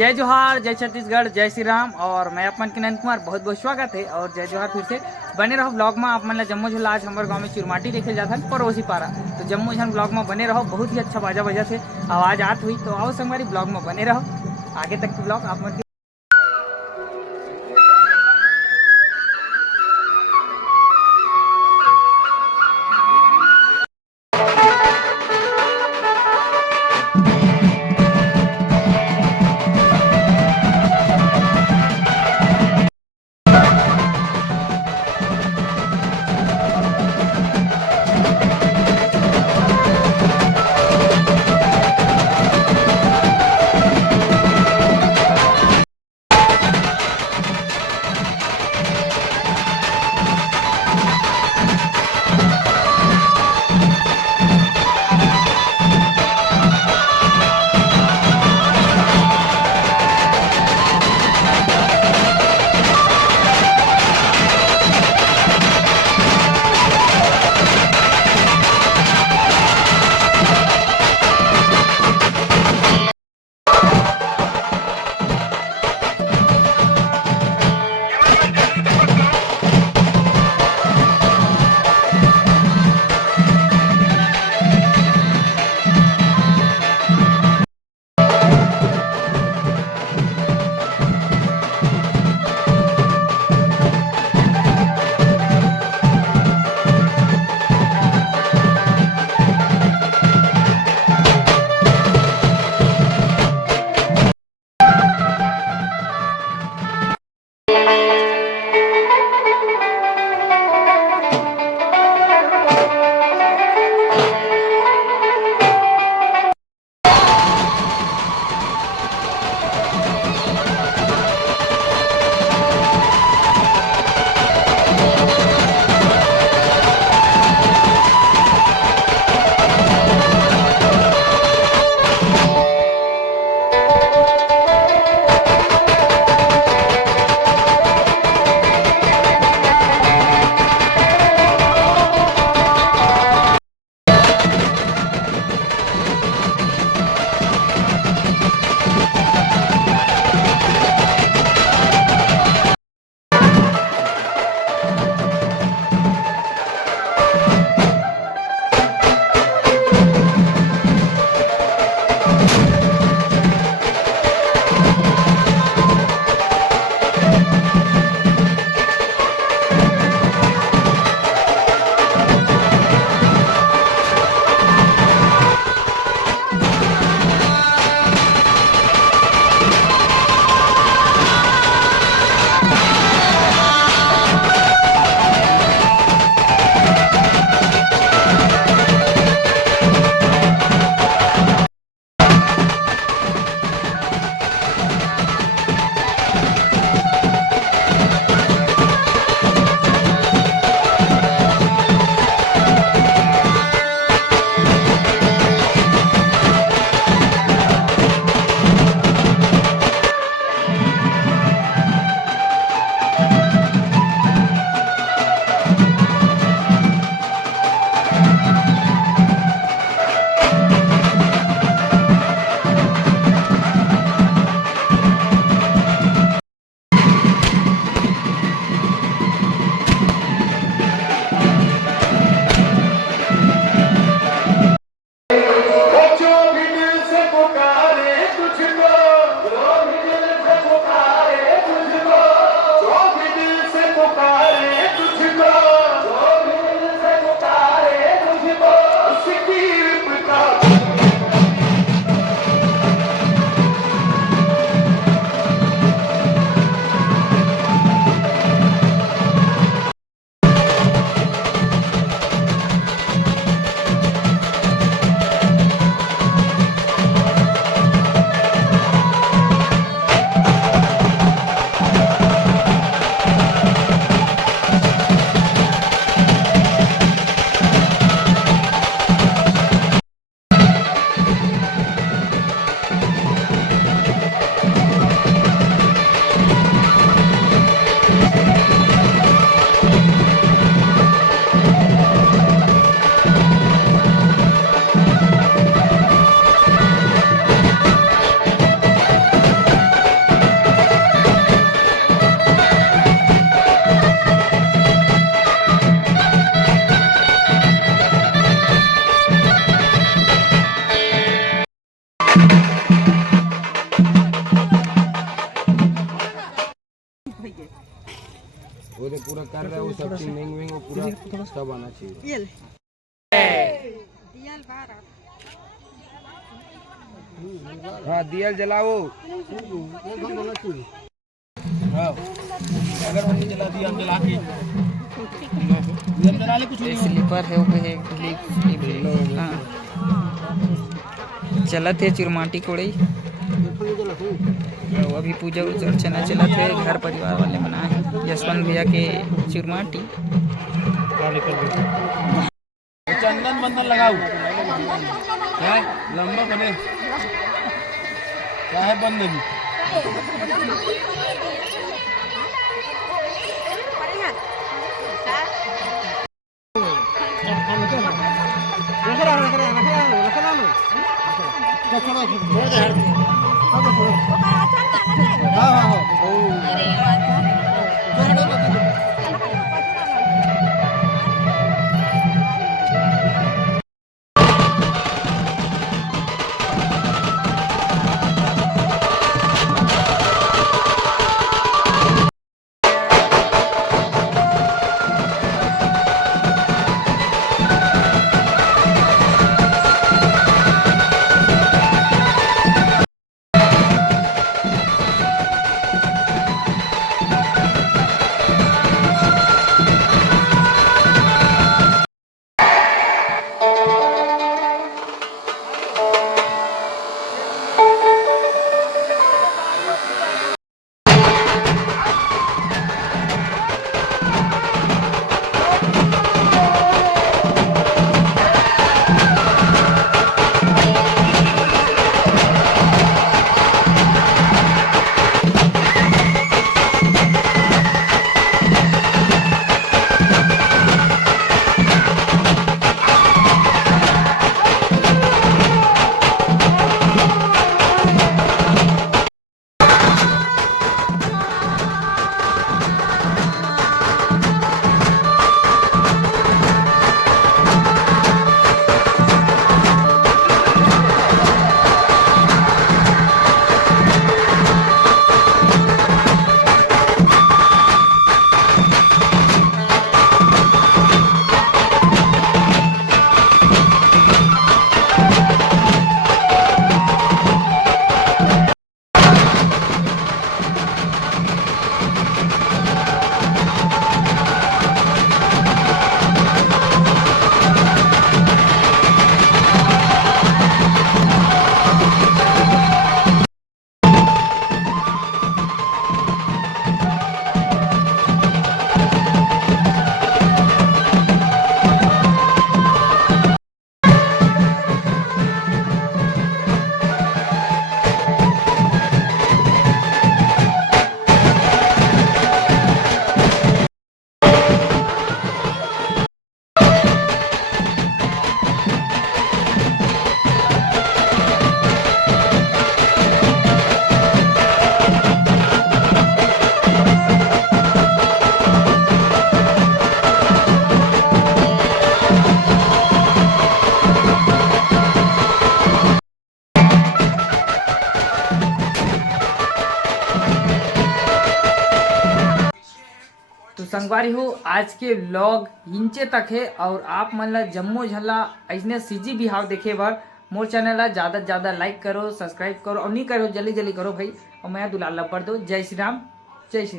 जय जोहार, जय छत्तीसगढ़, जय श्री राम। और मैं अपन के नंदकुमार बहुत बहुत स्वागत है और जय जोहार। फिर से बने रहो ब्लॉग में। आप मन जम्मू झूला आज हमारे गांव में चुरमाटी देखे जाता है पड़ोसी पारा, तो जम्मू झन ब्लॉग में बने रहो। बहुत ही अच्छा बाजा बजा से आवाज़ आत हुई, तो आओ संगवारी ब्लॉग में बने रहो। आगे तक के ब्लॉग आप मन जो पूरा कर रहा है वो सब चिंग विंग वो पूरा सब आना चाहिए। हाँ दिया जलाओ। हाँ अगर हमने जला दिया हम जला के जला ले कुछ नहीं स्लीपर है वो हाँ चलत है चुरमाटी कोड़ई। अभी पूजा अर्चना चलत है, घर परिवार वाले मनाए हैं यशवंत भैया के चुरमाटी। चंदन बंदन लगाओ क्या लंबा बने क्या है बंद नहीं। तो संगवारी हो आज के व्लॉग इंचे तक है और आप मन ला जम्मो झल्ला ऐसने सीजी बिहाव देखे बर मोर चैनल ला ज़्यादा से ज़्यादा लाइक करो, सब्सक्राइब करो और नहीं करो जल्दी जल्दी करो भाई। और मैं दुलाल ला पढ़ दो। जय श्री राम, जय श्री राम।